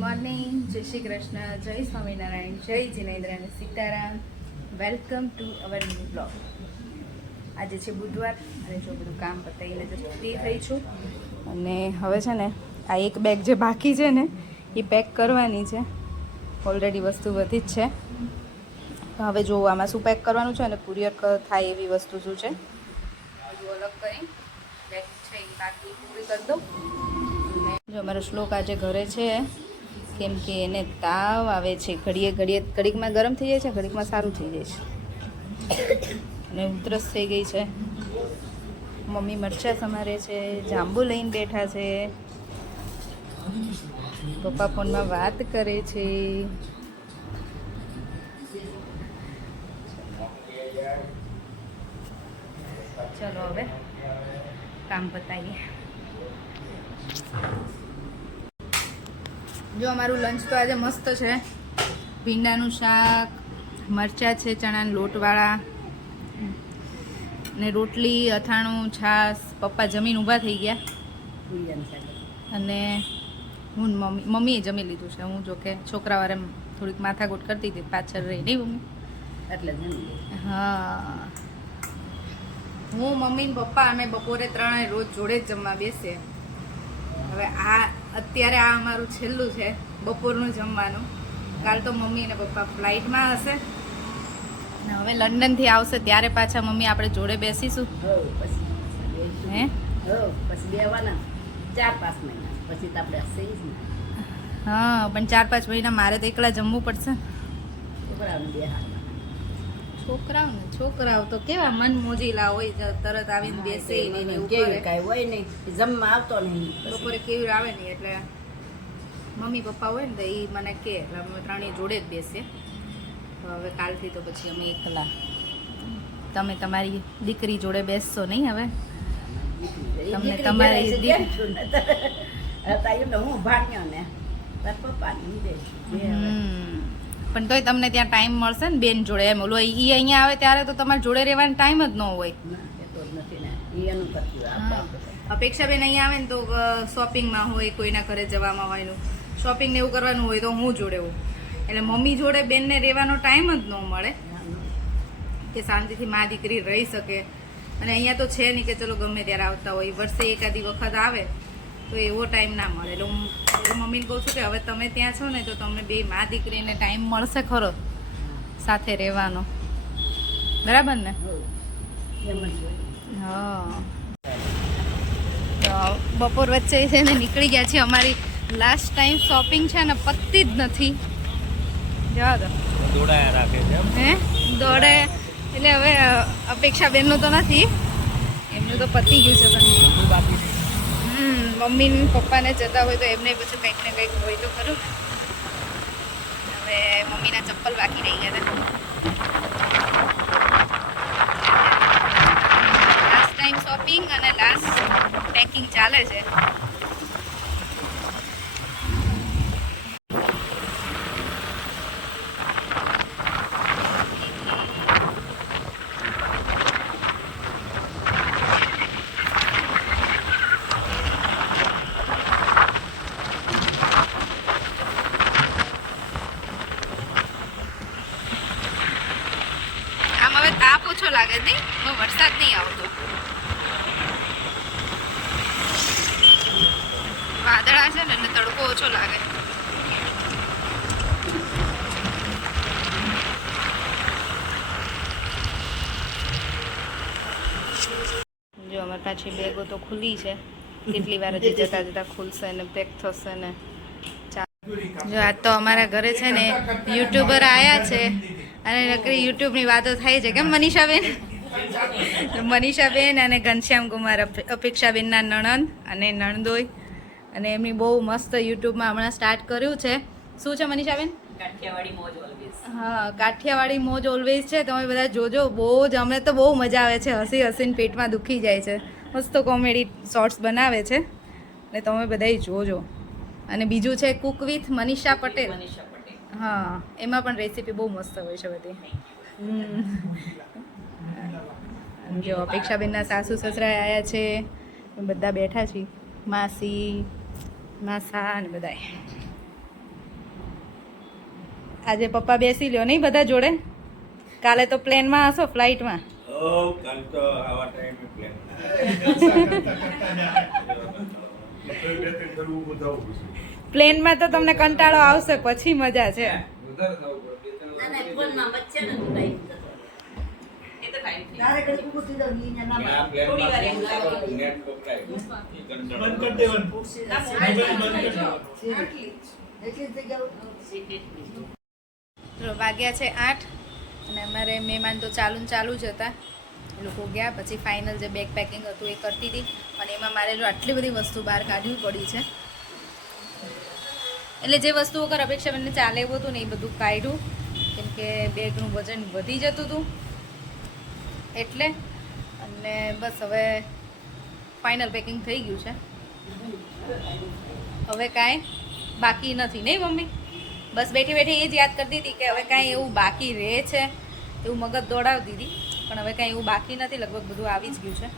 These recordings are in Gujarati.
મોર્નિંગ, જય શ્રી કૃષ્ણ, જય સ્વામિનારાયણ, જય જિનેન્દ્ર અને Sitaram. Welcome to our new blog. આજે છે બુધવાર અને જો બધું કામ પતાવીને જસ્ટ ફ્રી થઈ છું. અને હવે છે ને આ એક બેગ જે બાકી છે ને એ પેક કરવાની છે. ઓલરેડી વસ્તુ વધી જ છે. હવે જો આમાં શું પેક કરવાનું છે અને કુરિયર થાય એવી વસ્તુ શું છે બધું અલગ કરી બેગ છે એ બાકી પૂરી કરી દઉં. જો અમારો શ્લોક આજે ઘરે છે કેમ કે એને તાવ આવે છે. ઘડીકમાં ગરમ થઈ જાય છે, ઘડીકમાં સારું થઈ જાય છે અને ઉધરસ થઈ ગઈ છે. મમ્મી મરચાં સમારે છે, જાંબુ લઈને બેઠા છે, પપ્પા ફોનમાં વાત કરે છે. ચલો હવે કામ બતાવીએ. જો અમારું લંચ તો આજે મસ્ત છે. ભીંડાનું શાક, મરચાં છે ચણાના લોટવાળા ને રોટલી, અથાણું, છાશ. પપ્પા જમીન ઊભા થઈ ગયા અને હું મમ્મીએ જમી લીધું છે. હું જો કે છોકરાવાળે થોડીક માથાકૂટ કરતી હતી, પાછળ રહી નહીં મમ્મી એટલે હા. હું, મમ્મી ને પપ્પા અમે બપોરે ત્રણે રોજ જોડે જ જમવા બેસીએ. હવે અત્યારે આ અમારું છેલ્લું છે બપોરનું જમવાનું. કાલ તો મમ્મી અને પપ્પા ફ્લાઇટમાં હશે ને હવે લંડનથી આવશે ત્યારે પાછા મમ્મી આપણે જોડે બેસીશું. હે પછી બેવાના 4-5 મહિના પછી તો આપણે હશે જ ને. હા, પણ 4-5 મહિના મારે તો એકલા જમવું પડશે. છોકરાઓ તો કેવા મન મોજીલા હોય, તરત આવીને બેસે કેવી કાંઈ હોય નહીં, જમવા આવતો નહીં, બપોરે કેવી આવે નહીં. એટલે મમ્મી પપ્પા હોય ને તો એ મને કહે એટલે અમે ત્રણેય જોડે જ બેસીએ. તો હવે કાલથી તો પછી અમે એકલા. તમે તમારી દીકરી જોડે બેસશો નહીં હવે? તમને તમારી હું ભાણ્યો ને પપ્પાની પણ તોય તમને ત્યાં ટાઈમ મળશે ને બેન જોડે. એમ ઓલો ઈ અહીંયા આવે ત્યારે તો તમારે જોડે રહેવાનો ટાઈમ જ ન હોય. અપેક્ષાબેન અહીંયા આવે ને તો શોપિંગમાં હોય, કોઈના ઘરે જવામાં હોય, શોપિંગ ને એવું કરવાનું હોય તો હું જોડે હોઉં. એટલે મમ્મી જોડે બેનને રહેવાનો ટાઈમ જ ન મળે કે શાંતિથી મા દીકરી રહી શકે. અને અહીંયા તો છે નહીં કે ચલો ગમે ત્યારે આવતા હોય, વર્ષે એકાદી વખત આવે તો એવો ટાઈમ ના મળે. એટલે હું મમ્મીને કહું છું કે હવે તમે ત્યાં છો ને તો તમને બે મા દીકરીને ટાઈમ મળશે ખરો સાથે રહેવાનો. બરાબર ને? હા. તો બપોર વચ્ચે છે ને નીકળી ગયા છીએ. અમારી લાસ્ટ ટાઈમ શોપિંગ છે ને પતી જ નથી. જવા દો, દોડાયા રાખે છે. હે દોડે એટલે હવે અપેક્ષાબેનનું તો નથી, એમનું તો પતી ગયું છે. પણ બાકી મમ્મી ને પપ્પાને જતા હોય તો એમને પછી કંઈક ને કંઈક હોય તો ખરું ને. હવે મમ્મીના ચપ્પલ બાકી રહી ગયા હતા. લાસ્ટ ટાઈમ શોપિંગ અને લાસ્ટ પેકિંગ ચાલે છે. તાપ ઓછો લાગે નહીં, વરસાદ નહીં આવતો. વાદળા છે ને એટલે તડકો ઓછો લાગે. જો અમારી પાછી બેગો તો ખુલ્લી છે. કેટલી વાર હજી જતા જતા ખુલશે ને પેક થશે ને. જો આજ તો અમારા ઘરે છે ને યુટ્યુબર આવ્યા છે અને નકરી યુટ્યુબની વાતો થાય છે. કેમ મનીષાબેન? મનીષાબેન અને ઘનશ્યામ કુમાર, અપેક્ષાબેનના નણંદ અને નણદોઈ. અને એમની બહુ મસ્ત યુટ્યુબમાં હમણાં સ્ટાર્ટ કર્યું છે. શું છે મનીષાબેન? કાઠિયાવાડી મોજ ઓલવેઝ. હા, કાઠિયાવાડી મોજ ઓલવેઝ છે. તમે બધા જોજો. બહુ જ અમને તો બહુ મજા આવે છે. હસી હસીને પેટમાં દુખી જાય છે. મસ્ત કોમેડી શોર્ટ્સ બનાવે છે અને તમે બધાય જોજો. અને બીજું છે કુક વિથ મનીષા પટેલ. હા, એમાં પણ રેસીપી બહુ મસ્ત હોય છે બધી. જો અપેક્ષાબેનના સાસુ સસરા આવ્યા છે, બધા બેઠા છીએ. માસી, માસા અને બધાય. આજે પપ્પા બેસી લ્યો નહીં બધા જોડે. કાલે તો પ્લેનમાં હશો, ફ્લાઇટમાં. કાલ તો આવા ટાઈમે પ્લાન પ્લેનમાં તો તમને કંટાળો આવશે, પછી મજા છે. ના ના ફોનમાં વચ્ચે ને ટાઈમ જતો એ તો ટાઈમ તારે કઈ કુકુ થી દઉં ઈ ના આ થોડી વાર એવું લાગે. પ્લાનમાં નેટ પકડાય બંધ કરી દેવાનું. ના મોબાઈલ બંધ કરી દો. એટલી જ જગ્યા ચલો વાગ્યા છે 8 અને અમારે મહેમાન તો ચાલુ જ હતા. એ લોકો ગયા પછી ફાઇનલ જે બેગ પેકિંગ હતું એ કરતી હતી અને એમાં મારે જો આટલી બધી વસ્તુ બહાર કાઢવી પડી છે. એટલે જે વસ્તુ વગર અપેક્ષાબેનને ચાલે એવું હતું ને એ બધું કાઢ્યું, કેમ કે બેગનું વજન વધી જતું હતું એટલે. અને બસ હવે ફાઇનલ પેકિંગ થઈ ગયું છે. હવે કાંઈ બાકી નથી નહીં મમ્મી? બસ બેઠી બેઠી એ જ યાદ કરતી હતી કે હવે કાંઈ એવું બાકી રહે છે, એવું મગજ દોડાવતી હતી, પણ હવે કાંઈ એવું બાકી નથી. લગભગ બધું આવી જ ગયું છે.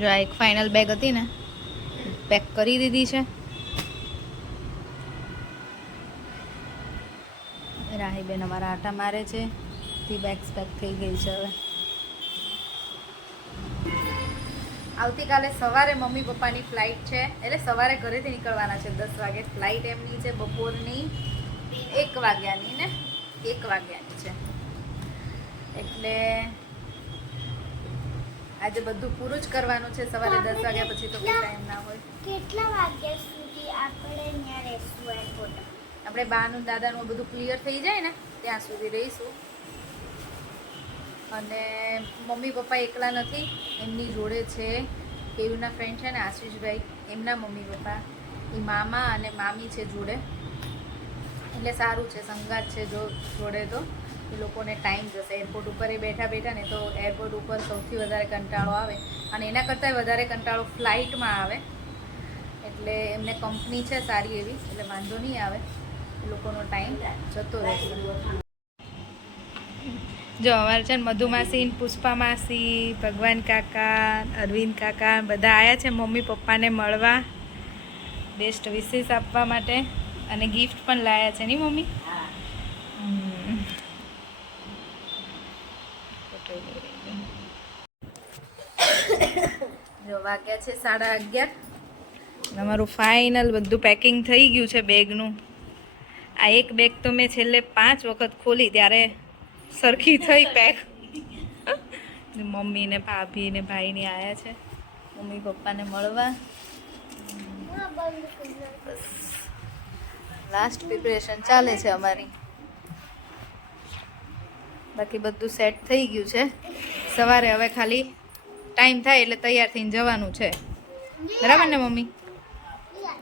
જો આ એક ફાઇનલ બેગ હતી ને, પેક કરી દીધી છે. રાહીબેન અમારા આટા મારે છે, ટી બેગ્સ પેક થઈ ગઈ છે. હવે આવતીકાલે સવારે મમ્મી પપ્પાની ફ્લાઇટ છે, એટલે સવારે ઘરેથી નીકળવાના છે 10 વાગે. ફ્લાઇટ એમની છે બપોરની 1 વાગ્યાની ને 1 વાગ્યાની છે. એટલે આજે બધું પૂરું જ કરવાનું છે. સવારે 10 વાગ્યા પછી તો કોઈ ટાઈમ ના હોય. કેટલા વાગ્યા સુધી આપણે ત્યાં રહેશું એરપોર્ટ? આપણે બાનું દાદાનું બધું ક્લિયર થઈ જાય ને ત્યાં સુધી રહીશું. અને મમ્મી પપ્પા એકલા નથી, એમની જોડે છે કેયુના ફ્રેન્ડ છે ને આશીષભાઈ, એમના મમ્મી પપ્પા, એ મામા અને મામી છે જોડે. એટલે સારું છે, સંગાત છે જો જોડે તો એ લોકોને ટાઈમ જશે. એરપોર્ટ ઉપર એ બેઠા બેઠા ને તો એરપોર્ટ ઉપર સૌથી વધારે કંટાળો આવે અને એના કરતાંય વધારે કંટાળો ફ્લાઇટમાં આવે. એટલે એમને કંપની છે સારી એવી, એટલે વાંધો નહીં આવે, એ લોકોનો ટાઈમ જતો રહેશે. જો અમારે છે ને મધુમાસી, પુષ્પા માસી, ભગવાન કાકા, અરવિંદ કાકા બધા આવ્યા છે મમ્મી પપ્પાને મળવા, બેસ્ટ વિશેસ આપવા માટે અને ગિફ્ટ પણ લાવ્યા છે નહીં મમ્મી? હા જો વાગ્યા છે 11:30. અમારું ફાઇનલ બધું પેકિંગ થઈ ગયું છે બેગનું. આ એક બેગ તો મેં છેલ્લે 5 વખત ખોલી ત્યારે સરખી થઈ પેક. મમ્મી ને ભાભી ને ભાઈ ને આવ્યા છે મમ્મી પપ્પાને મળવા. લાસ્ટ પ્રિપરેશન ચાલે છે અમારી. બાકી બધું સેટ થઈ ગયું છે. સવારે હવે ખાલી ટાઈમ થાય એટલે તૈયાર થઈને જવાનું છે, બરાબર ને મમ્મી?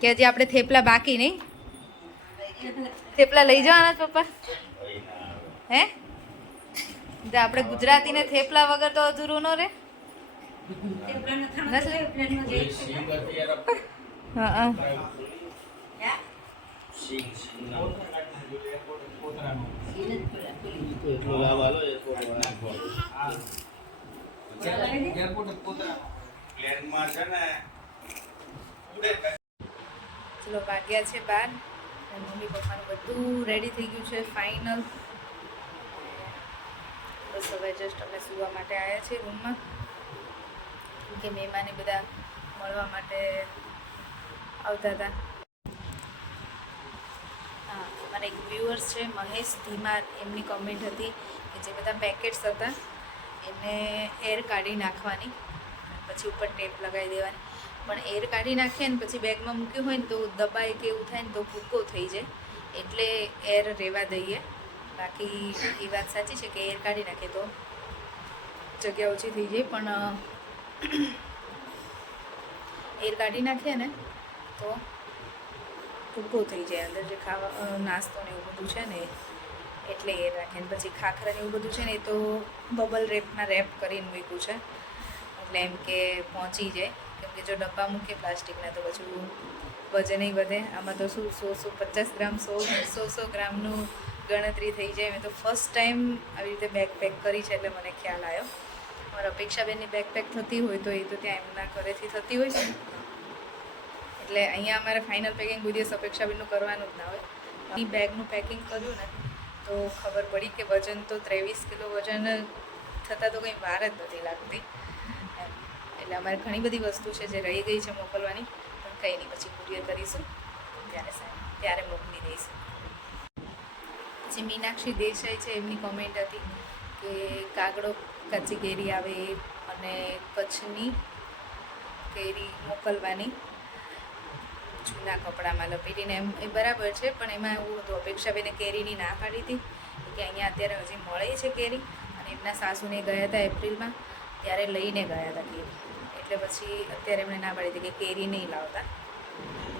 કે હજી આપણે થેપલા બાકી નહીં? થેપલા લઈ જવાના છે પપ્પા? હે આપણે ગુજરાતીને થેપલા વગર તો અધૂરું ન રહે. હા પ્લેનમાં છે ને ચલો વાગ્યા છે 12. મમ્મી પપ્પાનું બધું રેડી થઈ ગયું છે ફાઇનલ. બસ હવે જસ્ટ અમે સુવા માટે આવ્યા છીએ રૂમમાં, કે મહેમાને બધા મળવા માટે આવતા હતા. હા, અમારા એક વ્યુઅર્સ છે મહેશ ધીમાર, એમની કમેન્ટ હતી કે જે બધા પેકેટ્સ હતા એને એર કાઢી નાખવાની, પછી ઉપર ટેપ લગાવી દેવાની. પણ એર કાઢી નાખીએ ને પછી બેગમાં મૂક્યું હોય ને તો દબાય કે એવું થાય ને તો ભૂકો થઈ જાય, એટલે એર રહેવા દઈએ. બાકી એ વાત સાચી છે કે એર કાઢી નાખે તો જગ્યા ઓછી થઈ જાય, પણ એર કાઢી નાખીએ ને તો ભૂકો થઈ જાય અંદર જે ખાવા નાસ્તો ને એવું બધું છે ને, એટલે એર રાખીને પછી ખાખરા ને એવું બધું છે ને એ તો બબલ રેપમાં રેપ કરીને મૂક્યું છે, એટલે એમ કે પહોંચી જાય. કેમ કે જો ડબ્બા મૂકીએ પ્લાસ્ટિકના તો પછી વજન વધે. આમાં તો શું 150 ગ્રામ 100 ગ્રામનું ગણતરી થઈ જાય. મેં તો ફર્સ્ટ ટાઈમ આવી રીતે બેગ પેક કરી છે એટલે મને ખ્યાલ આવ્યો. અમારા અપેક્ષાબેનની બેગ પેક થતી હોય તો એ તો ત્યાં એમના ઘરેથી થતી હોય છે, એટલે અહીંયા અમારે ફાઇનલ પેકિંગ કોઈ દિવસ અપેક્ષાબેનનું કરવાનું જ ના હોય. એ બેગનું પેકિંગ કર્યું ને તો ખબર પડી કે વજન તો 23 કિલો વજન થતાં તો કંઈ વાર જ નથી લાગતી એમ. એટલે અમારે ઘણી બધી વસ્તુ છે જે રહી ગઈ છે મોકલવાની, પણ કંઈ નહીં, પછી કુરિયર કરીશું ત્યારે મોકલી દઈશું. પછી મીનાક્ષી દેસાઈ છે, એમની કોમેન્ટ હતી કે કાગડો કાચી કેરી આવે અને કચ્છની કેરી મોકલવાની જૂના કપડામાં લપેટીને, એમ એ બરાબર છે, પણ એમાં એવું હતું અપેક્ષાબેને કેરીની ના પાડી હતી કે અહીંયા અત્યારે હજી મળે છે કેરી, અને એમના સાસુને ગયા હતા એપ્રિલમાં, ત્યારે લઈને ગયા હતા કેરી, એટલે પછી અત્યારે એમણે ના પાડી હતી કે કેરી નહીં લાવતા,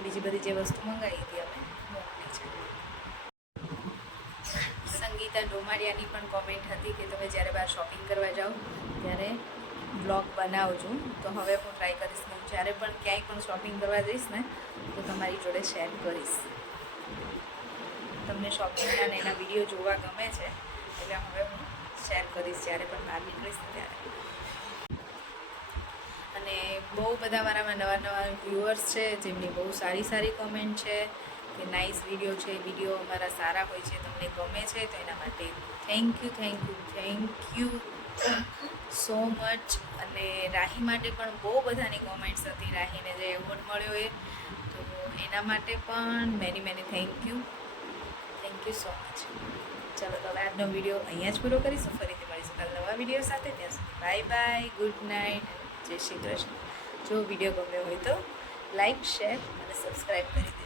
બીજી બધી જે વસ્તુ મંગાવી હતી અમે મોકલી છે. સંગીતા ડોમાડિયાની પણ કોમેન્ટ હતી કે તમે જ્યારે બહાર શોપિંગ કરવા જાઓ ત્યારે બ્લોગ બનાવજો. તો હવે હું ટ્રાય કરીશ કે હું જ્યારે પણ ક્યાંય પણ શોપિંગ કરવા જઈશ ને તો તમારી જોડે શેર કરીશ. તમને શોપિંગના ને એના વિડીયો જોવા ગમે છે, એટલે હવે હું શેર કરીશ જ્યારે પણ બહાર નીકળીશ ત્યારે. અને બહુ બધા મારામાં નવા નવા વ્યુઅર્સ છે જેમની બહુ સારી સારી કોમેન્ટ છે કે નાઇસ વિડીયો છે, વિડીયો અમારા સારા હોય છે, તમને ગમે છે, તો એના માટે થેન્ક યુ સો મચ. અને રાહી માટે પણ બહુ બધાની કોમેન્ટ્સ હતી, રાહીને જે એવોર્ડ મળ્યો એ, તો એના માટે પણ many thank you so much. ચાલો તો હવે આજનો વિડીયો અહીંયા જ પૂરો કરીશું, ફરીથી મળીશું કાલે નવા વિડીયો સાથે. ત્યાં સુધી બાય બાય, ગુડ નાઇટ, જય શ્રી કૃષ્ણ. જો વિડીયો ગમ્યો હોય તો લાઈક, શેર અને સબસ્ક્રાઈબ કરી દો.